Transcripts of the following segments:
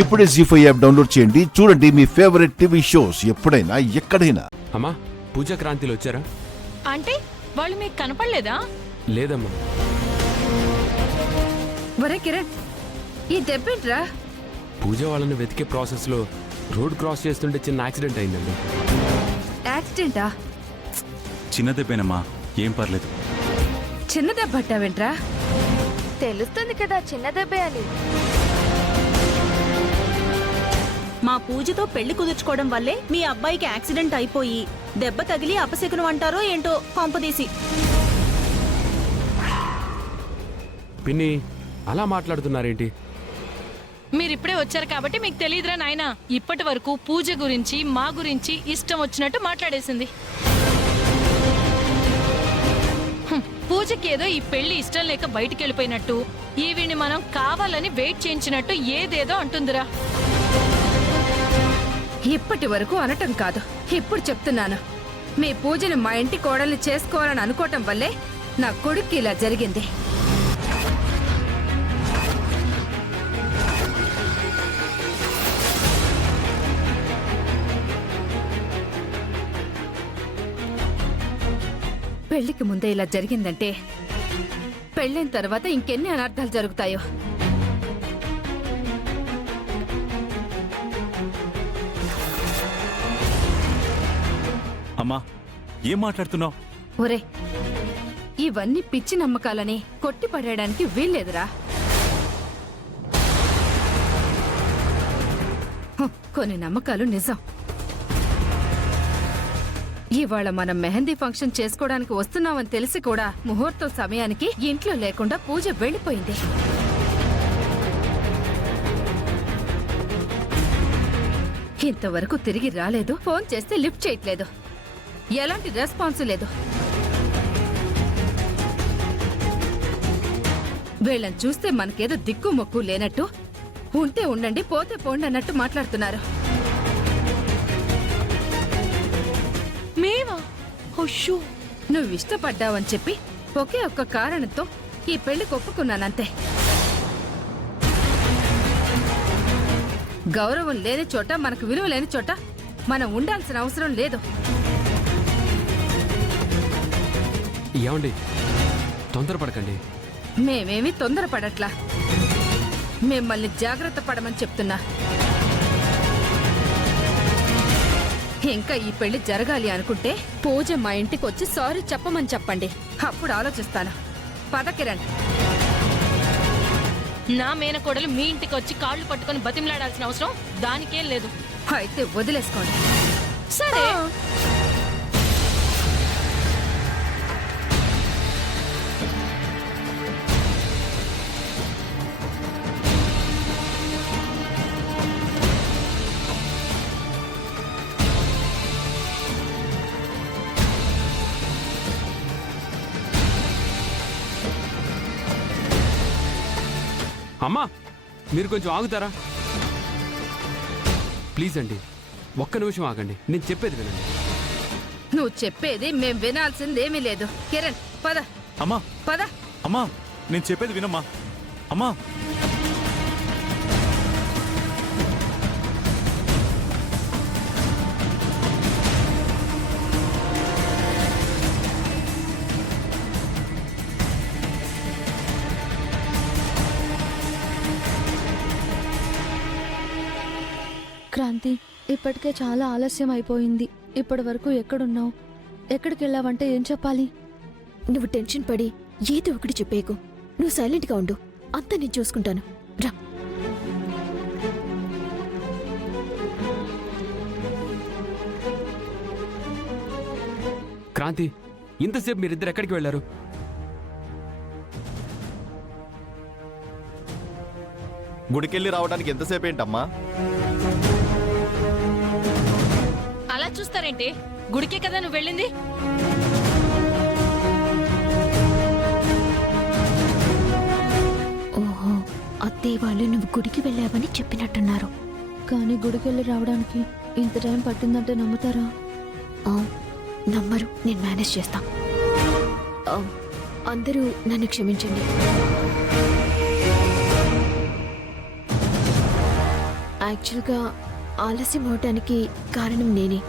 ఇప్పుడే జీ5 app download చేయండి. చూడండి మీ ఫేవరెట్ టీవీ షోస్ ఎప్పుడైనా ఎక్కడైనా. అమ్మా, పూజ క్రాంతిలో వచ్చారా? అంటే వాళ్ళు మీకు కనపడలేదా? లేదమ్మా. ఒరే కిరణ్, ఈ దెబ్బేంట్రా? పూజ వాళ్ళని వెతికే ప్రాసెస్ లో రోడ్ క్రాస్ చేస్తుంటే చిన్న యాక్సిడెంట్ అయిందండి. యాక్సిడెంటా? చిన్న దెబ్బేనమ్మా, ఏం పర్లేదు. చిన్న దెబ్బ పట్టావేంట్రా? తెలుస్తుంది కదా చిన్న దెబ్బే అని. మా పూజతో పెళ్లి కుదుర్చుకోవడం వల్లే మీ అబ్బాయికి యాక్సిడెంట్ అయిపోయి దెబ్బ తగిలి అపశకునం అంటారో ఏంటో కొంపదీసి. పిన్ని అలా మాట్లాడుతున్నారేంటి? మీరిప్పుడే వచ్చారు కాబట్టి మీకు తెలియదురా నాయనా. ఇప్పటి వరకు పూజ గురించి మా గురించి ఇష్టం వచ్చినట్టు మాట్లాడేసింది. పూజకి ఏదో ఈ పెళ్లి ఇష్టం లేక బయటికి వెళ్ళిపోయినట్టు, ఈవిని మనం కావాలని వెయిట్ చేయించినట్టు ఏదేదో అంటుందిరా. ఇప్పటి వరకు అనటం కాదు, ఇప్పుడు చెప్తున్నాను. మీ పూజను మా ఇంటి కోడల్ని చేసుకోవాలని అనుకోవటం వల్లే నా కొడుక్కి ఇలా జరిగింది. పెళ్లికి ముందే ఇలా జరిగిందంటే పెళ్ళైన తర్వాత ఇంకెన్ని అనర్థాలు జరుగుతాయో. అమ్మా, ఏం మాట్లాడుతున్నావు? ఒరే, ఇవన్నీ పిచ్చి నమ్మకాలని కొట్టిపడేయడానికి వీల్లేదురా. కొన్ని నమ్మకాలు నిజం. ఇవాళ మనం మెహందీ ఫంక్షన్ చేసుకోవడానికి వస్తున్నామని తెలిసి కూడా ముహూర్తం సమయానికి ఇంట్లో లేకుండా పూజ వెళ్ళిపోయింది. ఇంతవరకు తిరిగి రాలేదు. ఫోన్ చేస్తే లిఫ్ట్ చేయట్లేదు. ఎలాంటి రెస్పాన్స్ లేదు. వీళ్ళని చూస్తే మనకేదో దిక్కు మొక్కు లేనట్టు, ఉంటే ఉండండి పోతే పోండి అన్నట్టు మాట్లాడుతున్నారు. మేమా? హుషు, నువ్వు ఇష్టపడ్డావని చెప్పి ఒకే ఒక్క కారణంతో ఈ పెళ్లికి ఒప్పుకున్నానంతే. గౌరవం లేని చోట, మనకు విలువ లేని చోట మనం ఉండాల్సిన అవసరం లేదు. ఏమండి, తొందరపడకండి. మేమేమీ తొందరపడట్లా. మిమ్మల్ని జాగ్రత్త పడమని చెప్తున్నా. ఇంకా ఈ పెళ్లి జరగాలి అనుకుంటే పూజ మా ఇంటికి వచ్చి సారీ చెప్పమని చెప్పండి. అప్పుడు ఆలోచిస్తాను. పద కిరణ్. నా మేనకోడలు మీ ఇంటికి వచ్చి కాళ్ళు పట్టుకొని బతిమలాడాల్సిన అవసరం దానికేం లేదు. అయితే వదిలేసుకోండి. సరే. అమ్మా, మీరు కొంచెం ఆగుతారా? ప్లీజ్ అండి, ఒక్క నిమిషం ఆగండి. నేను చెప్పేది వినండి. నువ్వు చెప్పేది మేం వినాల్సిందేమీ లేదు. కిరణ్ పద. అమ్మా, పద. అమ్మా, నేను చెప్పేది వినమ్మా. అమ్మా, క్రాంతి, ఇప్పటికే చాలా ఆలస్యం అయిపోయింది. ఇప్పటి వరకు ఎక్కడున్నావు? ఎక్కడికి వెళ్ళావంటే ఏం చెప్పాలి? నువ్వు టెన్షన్ పడి ఏదో ఒకటి చెప్పేకు. నువ్వు సైలెంట్గా ఉండు, అంతా నేను చూసుకుంటాను. రా. క్రాంతి, ఇంతసేపు మీరిద్దరు ఎక్కడికి వెళ్ళారు? గుడికెళ్ళి రావడానికి ఎంతసేపు ఏంటమ్మా? అలా చూస్తారేంటి? గుడికే కదా నువ్వు వెళ్ళింది. ఓహో, అత్తయ్య వాళ్ళు నువ్వు గుడికి వెళ్ళావని చెప్పినట్టున్నారు. కానీ గుడికెళ్ళి రావడానికి ఇంత టైం పట్టిందంటే నమ్ముతారా? నమ్మరు, నేను మేనేజ్ చేస్తా. అందరూ నన్ను క్షమించండి. యాక్చువల్గా ఆలస్యం అవటానికి కారణం నేనే.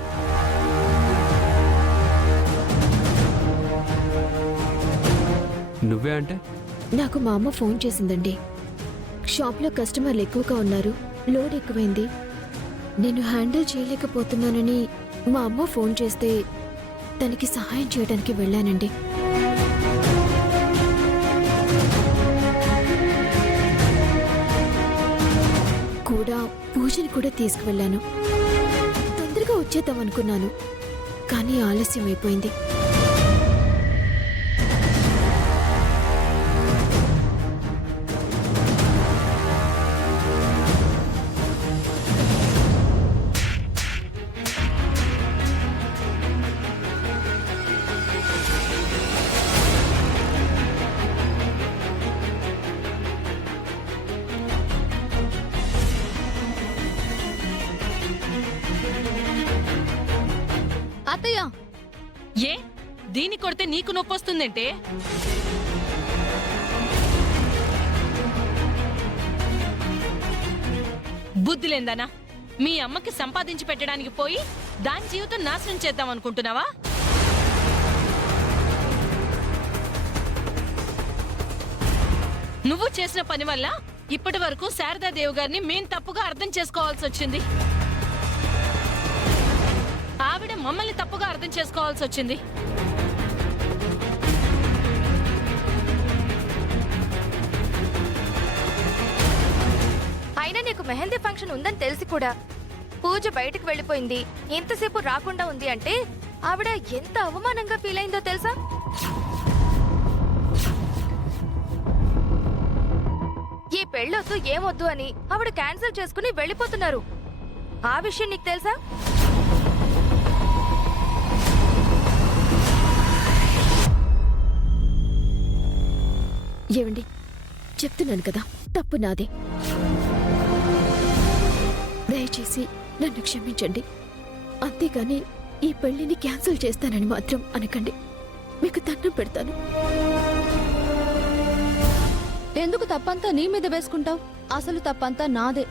నువ్వే అంటే? నాకు మా అమ్మ ఫోన్ చేసిందండి. షాప్లో కస్టమర్లు ఎక్కువగా ఉన్నారు, లోడ్ ఎక్కువైంది, నేను హ్యాండిల్ చేయలేకపోతున్నానని మా అమ్మ ఫోన్ చేస్తే తనకి సహాయం చేయడానికి వెళ్ళానండి. కూడా పూజని కూడా తీసుకువెళ్ళాను. తొందరగా వచ్చేద్దాం అనుకున్నాను, కానీ ఆలస్యం అయిపోయింది. అత్తయ్య, ఏ దీన్ని కొడితే నీకు నొప్పొస్తుందంటే? బుద్ధి లేందనా? మీ అమ్మకి సంపాదించి పెట్టడానికి పోయి దాని జీవితం నాశనం చేద్దాం అనుకుంటున్నావా? నువ్వు చేసిన పని వల్ల ఇప్పటి వరకు శారదాదేవి గారిని మేం తప్పుగా అర్థం చేసుకోవాల్సి వచ్చింది. ఆవిడ మమ్మల్ని తప్పుగా అర్థం చేసుకోవాల్సి వచ్చింది. అయినా నీకు మెహందీ ఫంక్షన్ ఉందని తెలిసి కూడా పూజ బయటకు వెళ్ళిపోయింది, ఎంతసేపు రాకుండా ఉంది అంటే ఆవిడ ఎంత అవమానంగా ఫీల్ అయిందో తెలుసా? ఈ పెళ్ళొద్దు ఏమొద్దు అని ఆవిడ క్యాన్సిల్ చేసుకుని వెళ్ళిపోతున్నారు. ఆ విషయం నీకు తెలుసా? ఏమండి, చెప్తున్నాను కదా, తప్పు నాదే. దయచేసి నన్ను క్షమించండి. అంతేగాని ఈ పెళ్లిని క్యాన్సిల్ చేస్తానని మాత్రం అనకండి. మీకు దండం పెడతాను. ఎందుకు తప్పంతా నీ మీద వేసుకుంటావు? అసలు తప్పంతా నాదే.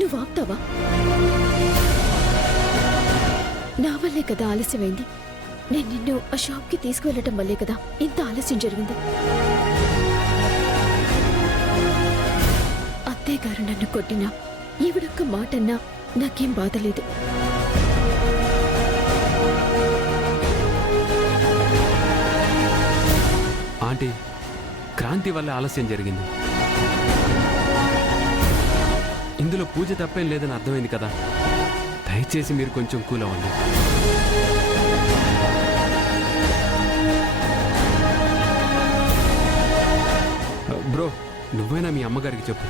నువ్వు ఆపుతావా? నా వల్లే కదా ఆలస్యమైంది. నేను నిన్ను ఆ షాప్కి తీసుకువెళ్ళటం వల్లే కదా ఇంత ఆలస్యం జరిగింది. అత్తయ్య గారు నన్ను కొట్టినా, ఈవిడొక్క మాటన్నా నాకేం బాధలేదు. ఆంటీ, క్రాంతి వల్ల ఆలస్యం జరిగింది. ఇందులో పూజ తప్పేం లేదని అర్థమైంది కదా. దయచేసి మీరు కొంచెం కూల్ అవ్వండి. బ్రో, నువ్వైనా మీ అమ్మగారికి చెప్పు.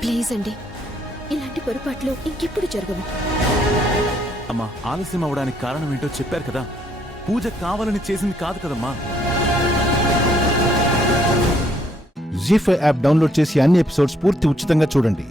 ప్లీజ్ అండి, ఇలాంటి పొరపాట్లు ఇంకెప్పుడు జరగవు. అమ్మా, ఆలస్యం అవడానికి కారణం ఏంటో చెప్పారు కదా. పూజ కావాలని చేసింది కాదు కదమ్మా. జీ5 యాప్ డౌన్లోడ్ చేసి అన్ని ఎపిసోడ్స్ పూర్తి ఉచితంగా చూడండి.